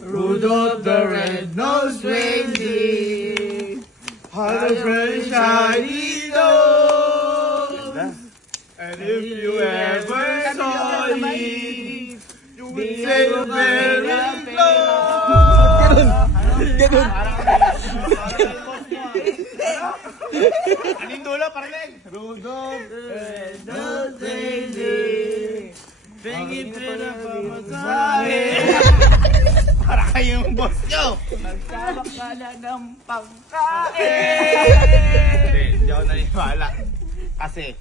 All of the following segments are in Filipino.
Rudolph the red-nosed reindeer had a very shiny nose. And if you ever saw him, you would say a very close. Ganun. Anong dulo, parinig? Rudolph the red-nosed reindeer, bigit rin ang pamasahe. Para kayong boss nyo. Magkabak ka na ng pagkain. Hindi ako naniniwala. Kasi,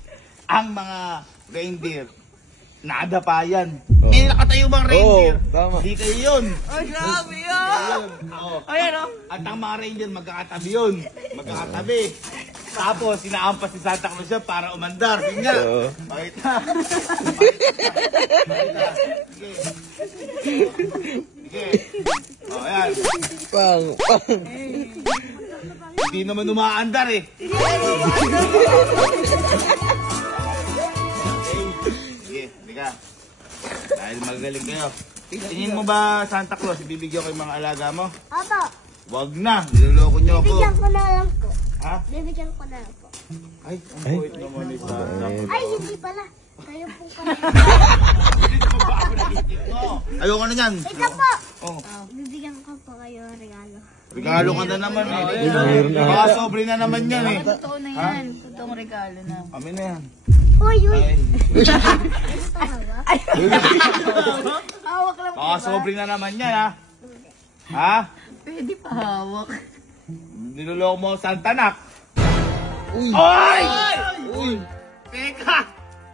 ang mga reindeer, nadapa yan. May nakatayo bang reindeer? Oo, tama. Hindi kayo yun. Ay, grabe yun. Oo. Ayan o. At ang mga reindeer, magkakatabi yun. Magkakatabi. Tapos, sinaampas si Santa Claus siya para umandar. Sige nga. Oo. Pakita. Sige. O, ayan. Pang. Hindi naman umaandar eh. Sige, ka. Dahil magaling kayo. Tingin mo ba, Santa Claus, ibibigyan ko yung mga alaga mo? Opo, Wag na, niloloko nyo ako. bibigyan ko na lang po. Ha? Bibigyan ko na lang po. Ay, ang buwit naman ni Santa. Ay, hindi pala. Kayo po pala. Ayoko na yan. Ikaw po. Oh, Bibigyan ko po kayo ng regalo. regalo ka na naman eh. Meron na. Baka sobre na naman yan eh. Totoo na yan. Totoong regalo na. Kami na yan. Uy, uy. Ay, Ito hawak. Hawak lang. baka sobre na naman yan ha. Ha? Pwede pa hawak. Niloloko mo Santa Nak. Oy! Uy! Teka!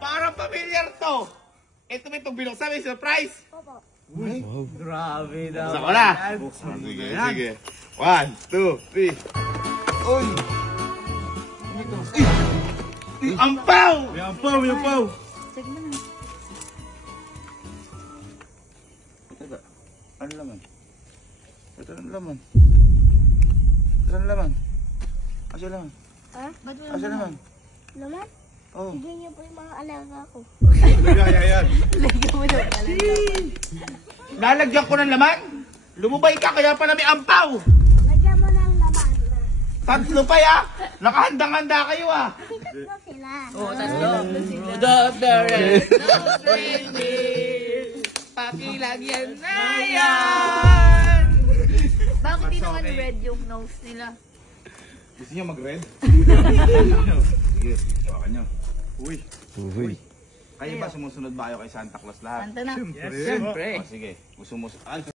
Parang familiar to. Ito may pag binuksan, may surprise. Opo. Grabe daw. Buksan ko na. Sige, sige. 1, 2, 3. Uy! Ano ito? Uy! Ampaw! May ampaw, may ampaw. Check mo na. Teka, ano laman? Ito ang laman. Ito ang laman. Asa laman? Ha? Ba't wala Asa laman? Naman? Oh. Bigyan niyo po yung mga alaga ko. Yan. Lagyan mo daw pala. Lalagyan ko ng laman? Lumubay ka, kaya pala may ampaw. Lagyan mo ng laman. Tatlo pa ya. Nakahandang-handa kayo ah. Tatlo sila. Oo, tatlo. Rudolph the red-nosed reindeer, pakilagyan na yan. Bakit di naman red yung nose nila? Gusto niyo mag-red? Sige, hawakan niyo. Uy. Uy. Kayo ba sumusunod ba kayo kay Santa Claus lahat? Santa na. Siyempre. O sige, gusto mo...